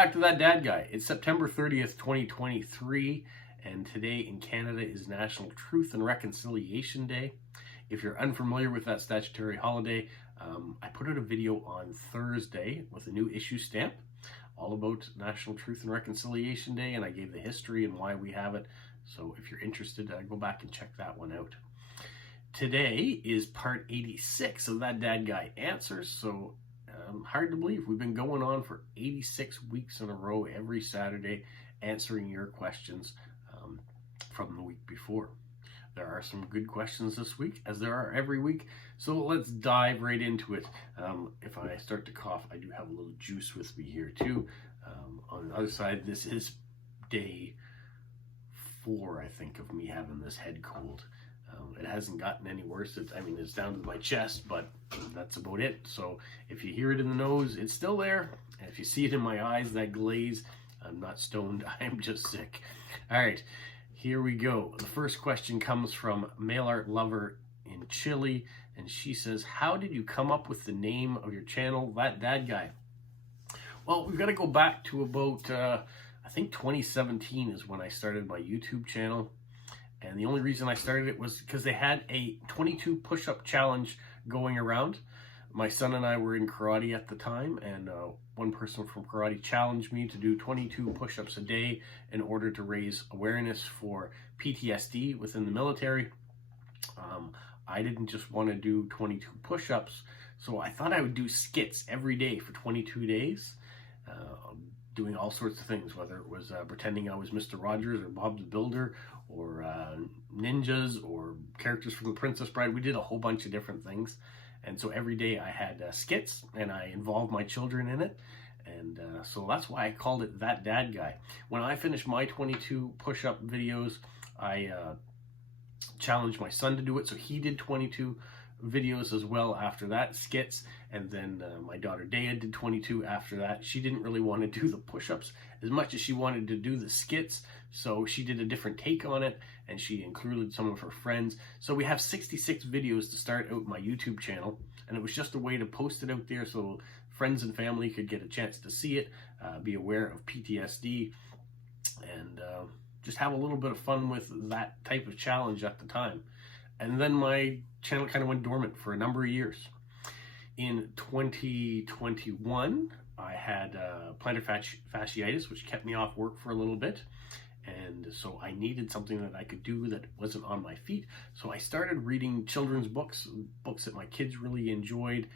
back to That Dad Guy. It's September 30th, 2023, and today in Canada is National Truth and Reconciliation Day. If you're unfamiliar with that statutory holiday, I put out a video on Thursday with a new issue stamp all about National Truth and Reconciliation Day, and I gave the history and why we have it. So if you're interested, go back and check that one out. Today is part 86 of That Dad Guy Answers, so hard to believe. We've been going on for 86 weeks in a row every Saturday answering your questions from the week before. There are some good questions this week, as there are every week, so let's dive right into it. If I start to cough, I do have a little juice with me here too. On the other side, this is day 4, I think, of me having this head cold. It hasn't gotten any worse. It's down to my chest, but that's about it. So if you hear it in the nose, it's still there. And if you see it in my eyes, that glaze, I'm not stoned, I'm just sick. All right, here we go. The first question comes from Mail Art Lover in Chile, and she says, how did you come up with the name of your channel, That Dad Guy? Well, we've got to go back to about, I think 2017 is when I started my YouTube channel. And the only reason I started it was because they had a 22 push-up challenge going around. My son and I were in karate at the time, and one person from karate challenged me to do 22 push-ups a day in order to raise awareness for PTSD within the military. I didn't just want to do 22 push-ups, so I thought I would do skits every day for 22 days. Doing all sorts of things, whether it was pretending I was Mr. Rogers or Bob the Builder or ninjas or characters from The Princess Bride. We did a whole bunch of different things. And so every day I had skits, and I involved my children in it. And so that's why I called it That Dad Guy. When I finished my 22 push-up videos, I challenged my son to do it. So he did 22 videos as well after that, skits, and then my daughter Dea did 22 after that. She didn't really want to do the push-ups as much as she wanted to do the skits, so she did a different take on it, and she included some of her friends. So we have 66 videos to start out my YouTube channel, and it was just a way to post it out there so friends and family could get a chance to see it, be aware of PTSD, and just have a little bit of fun with that type of challenge at the time. And then my channel kind of went dormant for a number of years. In 2021, I had plantar fasciitis, which kept me off work for a little bit. And so I needed something that I could do that wasn't on my feet. So I started reading children's books that my kids really enjoyed.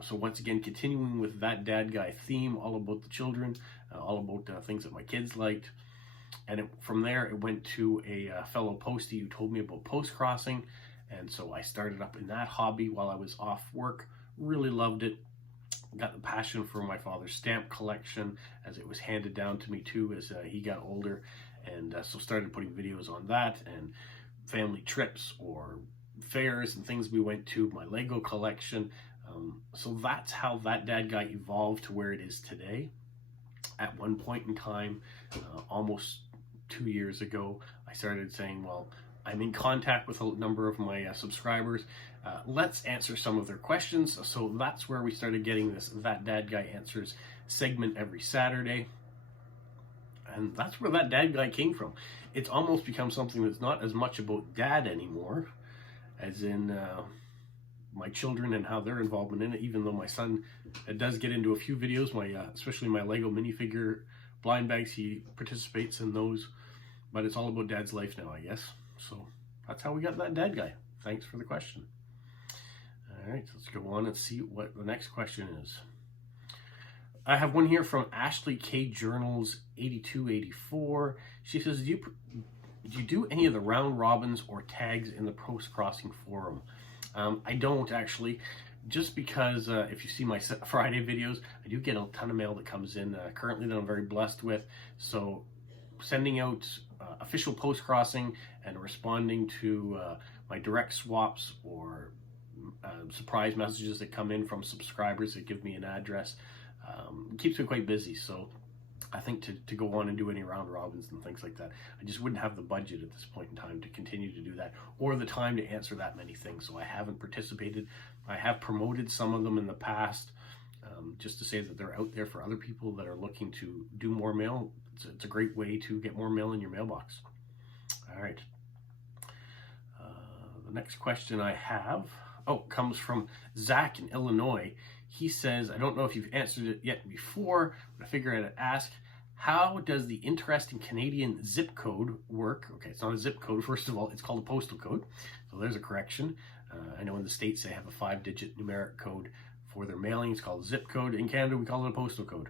So once again, continuing with That Dad Guy theme, all about the children, all about things that my kids liked. And from there, it went to a fellow postie who told me about Postcrossing. And so I started up in that hobby while I was off work. Really loved it. Got the passion for my father's stamp collection as it was handed down to me too as he got older. And so started putting videos on that and family trips or fairs and things we went to, my Lego collection. So that's how That Dad Guy evolved to where it is today. At one point in time, almost 2 years ago, I started saying, well, I'm in contact with a number of my subscribers. Let's answer some of their questions. So that's where we started getting this That Dad Guy Answers segment every Saturday. And that's where That Dad Guy came from. It's almost become something that's not as much about dad anymore, as in my children and how their involvement in it, even though my son does get into a few videos, especially my Lego minifigure blind bags, he participates in those. But it's all about dad's life now, I guess. So that's how we got That Dad Guy. Thanks for the question. All right, let's go on and see what the next question is. I have one here from Ashley K Journals 8284. She says, do you do any of the round robins or tags in the Postcrossing forum? I don't actually, just because if you see my Friday videos, I do get a ton of mail that comes in currently that I'm very blessed with. So sending out official Postcrossing and responding to my direct swaps or surprise messages that come in from subscribers that give me an address keeps me quite busy. So I think to go on and do any round robins and things like that, I just wouldn't have the budget at this point in time to continue to do that, or the time to answer that many things. So I haven't participated. I have promoted some of them in the past, just to say that they're out there for other people that are looking to do more mail. It's a great way to get more mail in your mailbox. All right. The next question I have, comes from Zach in Illinois. He says, I don't know if you've answered it yet before, but I figure I'd ask, how does the interesting Canadian zip code work? Okay, it's not a zip code, first of all, it's called a postal code. So there's a correction. I know in the States they have a 5-digit numeric code for their mailing. It's called a zip code. In Canada, we call it a postal code.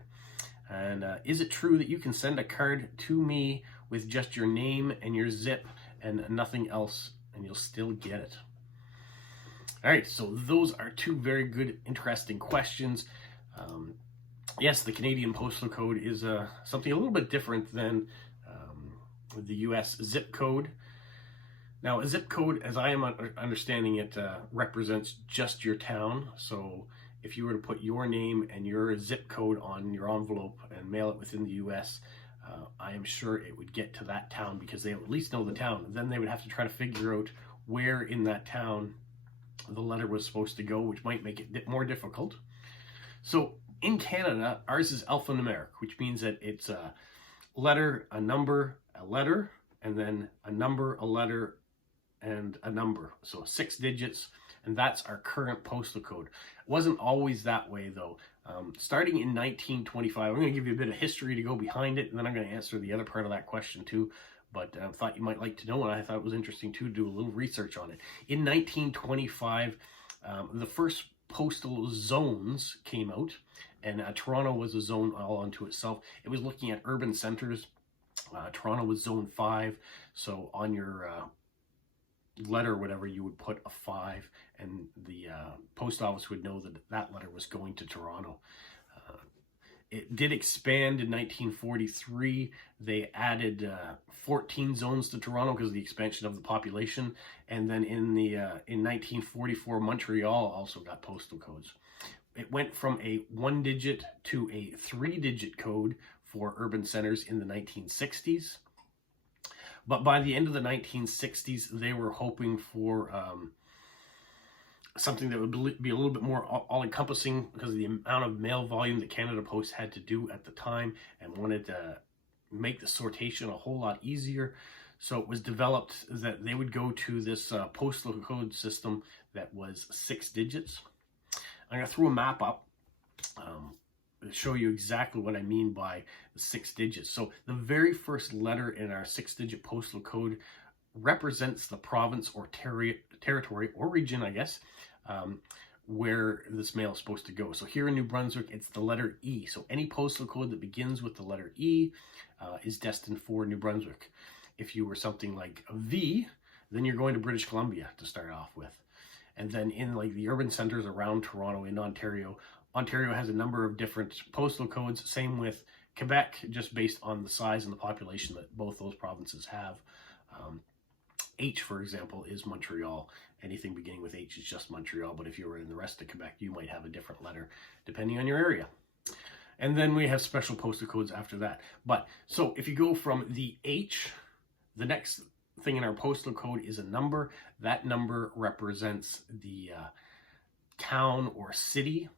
And is it true that you can send a card to me with just your name and your zip and nothing else, and you'll still get it? All right, so those are two very good, interesting questions. Yes, the Canadian Postal Code is something a little bit different than the U.S. zip code. Now, a zip code, as I am understanding it, represents just your town. So if you were to put your name and your zip code on your envelope and mail it within the U.S., I am sure it would get to that town because they at least know the town. And then they would have to try to figure out where in that town the letter was supposed to go, which might make it more difficult. So in Canada, ours is alphanumeric, which means that it's a letter, a number, a letter, and then a number, a letter, and a number. So 6 digits, and that's our current postal code. It wasn't always that way, though. Starting in 1925, I'm going to give you a bit of history to go behind it, and then I'm going to answer the other part of that question too. But I thought you might like to know, and I thought it was interesting too to do a little research on it. In 1925, the first postal zones came out, and Toronto was a zone all unto itself. It was looking at urban centers. Toronto was zone 5, so on your letter or whatever, you would put a 5, and the post office would know that that letter was going to Toronto. It did expand in 1943. They added 14 zones to Toronto because of the expansion of the population. And then in 1944, Montreal also got postal codes. It went from a 1-digit to a 3-digit code for urban centers in the 1960s. But by the end of the 1960s, they were hoping for something that would be a little bit more all-encompassing because of the amount of mail volume that Canada Post had to do at the time, and wanted to make the sortation a whole lot easier. So it was developed that they would go to this postal code system that was 6 digits. I'm going to throw a map up to show you exactly what I mean by the 6 digits. So the very first letter in our 6-digit postal code represents the province or territory or region, I guess, where this mail is supposed to go. So here in New Brunswick, it's the letter E. So any postal code that begins with the letter E is destined for New Brunswick. If you were something like a V, then you're going to British Columbia to start off with. And then in like the urban centers around Toronto in Ontario, Ontario has a number of different postal codes. Same with Quebec, just based on the size and the population that both those provinces have. H, for example, is Montreal. Anything beginning with H is just Montreal, but if you were in the rest of Quebec, you might have a different letter depending on your area. And then we have special postal codes after that. But so if you go from the H, the next thing in our postal code is a number. That number represents the town or city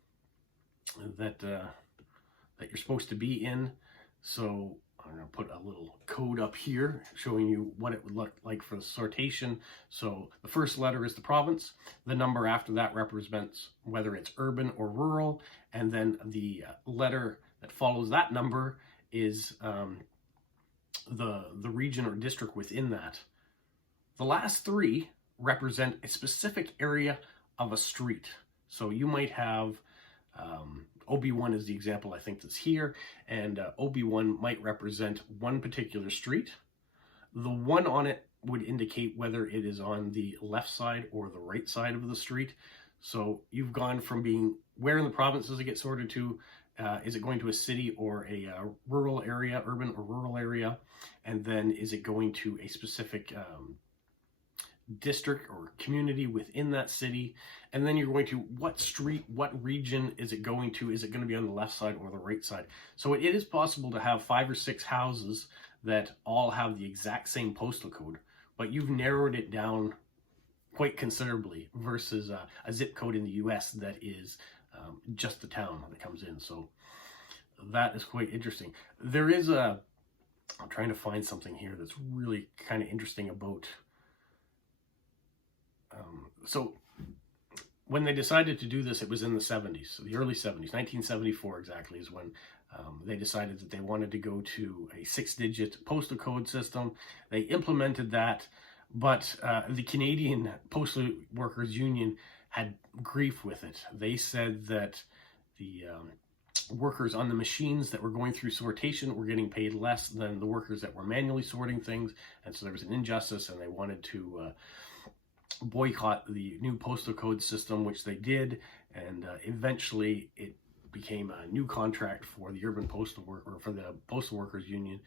that you're supposed to be in. So I'm going to put a little code up here showing you what it would look like for the sortation. So the first letter is the province. The number after that represents whether it's urban or rural. And then the letter that follows that number is the region or district within that. The last 3 represent a specific area of a street. So you might have OB1 is the example I think that's here, and OB1 might represent one particular street. The 1 on it would indicate whether it is on the left side or the right side of the street. So you've gone from being, where in the province does it get sorted to? Is it going to a city or a rural area, urban or rural area? And then is it going to a specific district or community within that city? And then you're going to what street, what region is it going to? Is it going to be on the left side or the right side? So it is possible to have 5 or 6 houses that all have the exact same postal code, but you've narrowed it down quite considerably versus a zip code in the US that is just the town that comes in. So that is quite interesting. There is a, I'm trying to find something here that's really kind of interesting about, so when they decided to do this, it was in the 70s, the early 70s, 1974 exactly is when they decided that they wanted to go to a 6-digit postal code system. They implemented that, but the Canadian Postal Workers Union had grief with it. They said that the workers on the machines that were going through sortation were getting paid less than the workers that were manually sorting things, and so there was an injustice, and they wanted to boycott the new postal code system, which they did, and eventually it became a new contract for the urban postal for the postal workers union,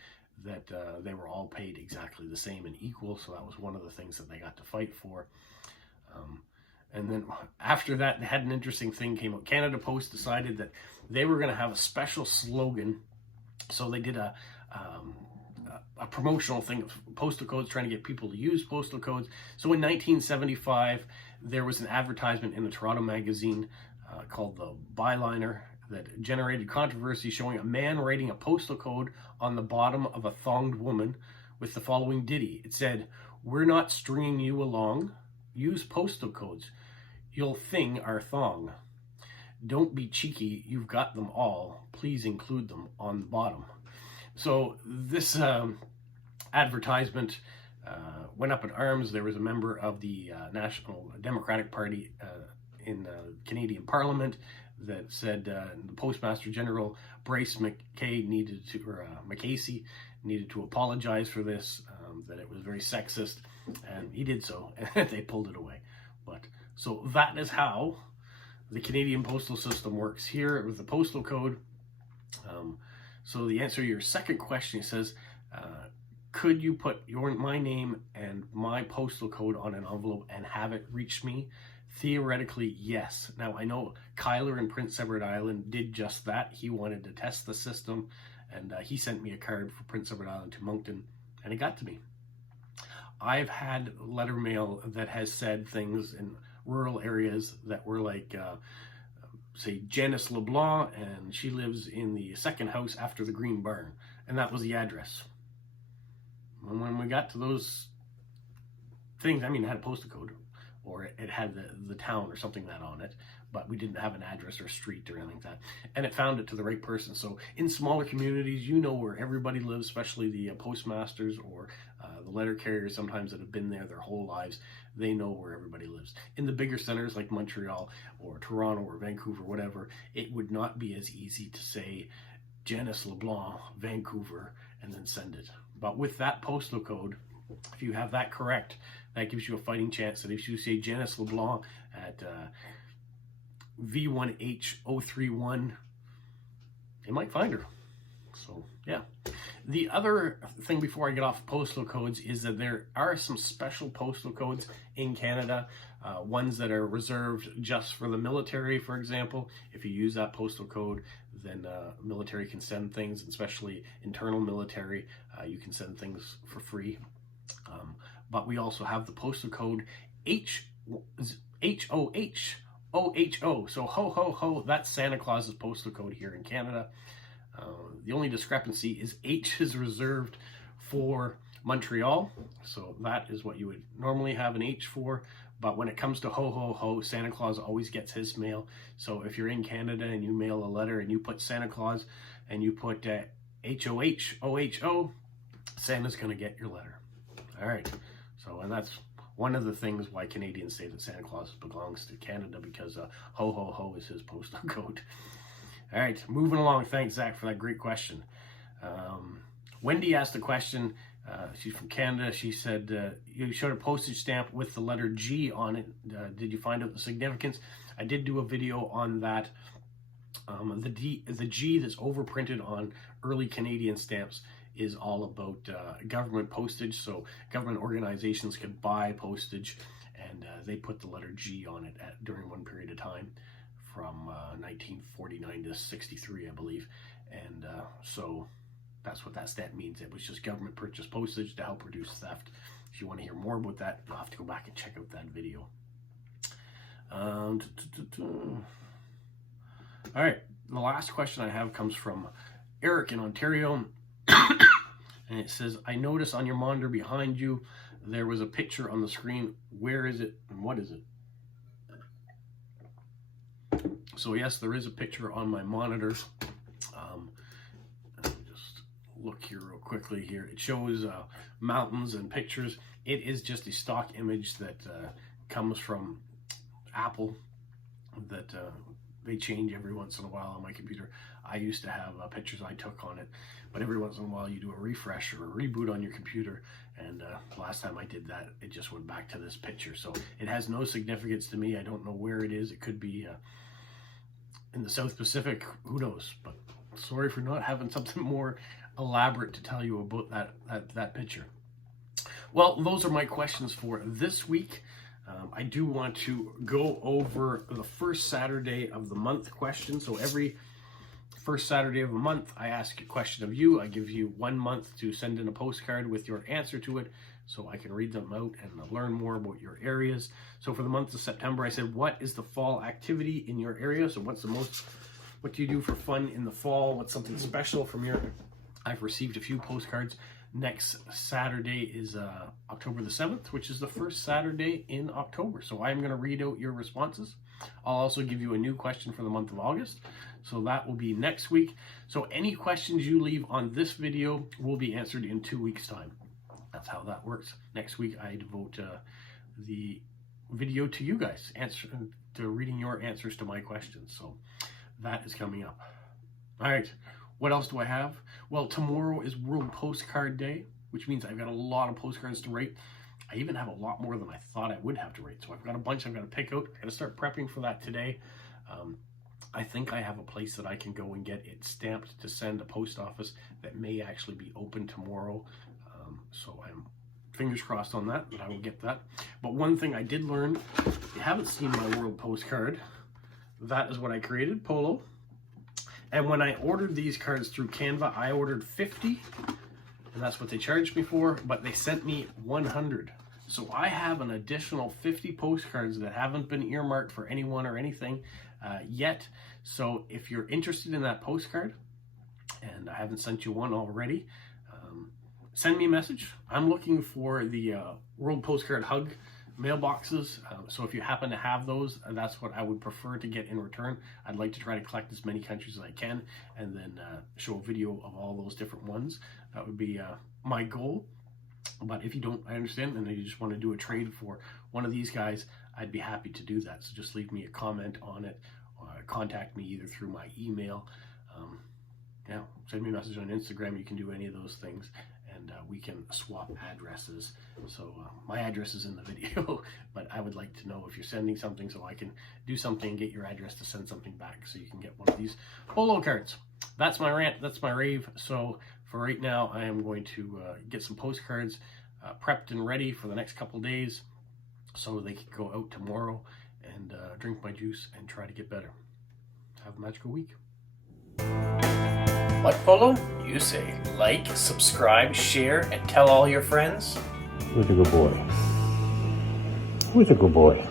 that they were all paid exactly the same and equal. So that was one of the things that they got to fight for. And then after that, they had an interesting thing came out. Canada Post decided that they were going to have a special slogan. So they did a promotional thing of postal codes, trying to get people to use postal codes. So in 1975, there was an advertisement in the Toronto magazine called the Byliner that generated controversy, showing a man writing a postal code on the bottom of a thonged woman with the following ditty. It said, "We're not stringing you along. Use postal codes. You'll thing our thong. Don't be cheeky. You've got them all. Please include them on the bottom." So this advertisement went up in arms. There was a member of the National Democratic Party in Canadian Parliament that said the Postmaster General Bryce McKay needed to, or McCasey needed to apologize for this, that it was very sexist, and he did so, and they pulled it away. But so that is how the Canadian postal system works here with the postal code. So the answer to your second question says, could you put my name and my postal code on an envelope and have it reach me? Theoretically, yes. Now, I know Kyler in Prince Edward Island did just that. He wanted to test the system, and he sent me a card for Prince Edward Island to Moncton, and it got to me. I've had letter mail that has said things in rural areas that were like, say, Janice LeBlanc, and she lives in the second house after the Green Barn, and that was the address. And when we got to those things, I mean, it had a postal code, or it had the town or something that on it, but we didn't have an address or a street or anything like that. And it found it to the right person. So in smaller communities, you know where everybody lives, especially the postmasters or the letter carriers sometimes that have been there their whole lives. They know where everybody lives. In the bigger centers like Montreal or Toronto or Vancouver, whatever, it would not be as easy to say Janice LeBlanc, Vancouver, and then send it. But with that postal code, if you have that correct, that gives you a fighting chance that if you say Janice LeBlanc at V1H031, you might find her. So, yeah. The other thing before I get off postal codes is that there are some special postal codes in Canada, ones that are reserved just for the military, for example. If you use that postal code, then military can send things, especially internal military. You can send things for free. But we also have the postal code HOH-OHO. So ho, ho, ho, that's Santa Claus's postal code here in Canada. The only discrepancy is H is reserved for Montreal. So that is what you would normally have an H for. But when it comes to ho, ho, ho, Santa Claus always gets his mail. So if you're in Canada and you mail a letter and you put Santa Claus and you put HOH-OHO, Santa's going to get your letter. All right. So, and that's one of the things why Canadians say that Santa Claus belongs to Canada, because ho, ho, ho is his postal code. All right, moving along. Thanks, Zach, for that great question. Wendy asked a question. She's from Canada. She said, you showed a postage stamp with the letter G on it. Did you find out the significance? I did do a video on that. The G that's overprinted on early Canadian stamps is all about government postage. So government organizations could buy postage, and they put the letter G on it during one period of time from 1949 to 63, I believe. And so that's what that stamp means. It was just government purchased postage to help reduce theft. If you want to hear more about that, you'll have to go back and check out that video. All right, the last question I have comes from Eric in Ontario. And it says, I notice on your monitor behind you, there was a picture on the screen. Where is it and what is it? So yes, there is a picture on my monitor. Just look here real quickly here. It shows mountains and pictures. It is just a stock image that comes from Apple that they change every once in a while on my computer. I used to have pictures I took on it, but every once in a while you do a refresh or a reboot on your computer, and last time I did that, it just went back to this picture. So it has no significance to me. I don't know where it is. It could be in the South Pacific, who knows, but sorry for not having something more elaborate to tell you about that picture. Well, those are my questions for this week. I do want to go over the first Saturday of the month question. So every first Saturday of the month, I ask a question of you. I give you 1 month to send in a postcard with your answer to it so I can read them out and learn more about your areas. So for the month of September, I said, what is the fall activity in your area? So what do you do for fun in the fall? What's something special from your... I've received a few postcards. Next Saturday is October the 7th, which is the first Saturday in October. So I'm going to read out your responses. I'll also give you a new question for the month of August. So that will be next week. So any questions you leave on this video will be answered in 2 weeks' time. That's how that works. Next week, I devote the video to you guys, to reading your answers to my questions. So that is coming up. All right. What else do I have? Well, tomorrow is World Postcard Day, which means I've got a lot of postcards to write. I even have a lot more than I thought I would have to write. So I've got a bunch I've got to pick out. I'm going to start prepping for that today. I think I have a place that I can go and get it stamped to send a post office that may actually be open tomorrow. So I'm fingers crossed on that I will get that. But one thing I did learn, if you haven't seen my World Postcard, that is what I created, Polo. And when I ordered these cards through Canva, I ordered 50, and that's what they charged me for, but they sent me 100. So I have an additional 50 postcards that haven't been earmarked for anyone or anything yet. So if you're interested in that postcard, and I haven't sent you one already, send me a message. I'm looking for the World Postcard Hug mailboxes. So if you happen to have those, that's what I would prefer to get in return. I'd like to try to collect as many countries as I can and then show a video of all those different ones. That would be my goal. But if you don't, I understand, and you just want to do a trade for one of these guys, I'd be happy to do that. So just leave me a comment on it, or contact me either through my email. Yeah, send me a message on Instagram. You can do any of those things, and we can swap addresses. So my address is in the video, but I would like to know if you're sending something so I can do something and get your address to send something back so you can get one of these polo cards. That's my rant. That's my rave. So for right now, I am going to get some postcards prepped and ready for the next couple days so they can go out tomorrow and drink my juice and try to get better. Have a magical week. What, Polo? You say like, subscribe, share, and tell all your friends? Who's a good boy? Who's a good boy?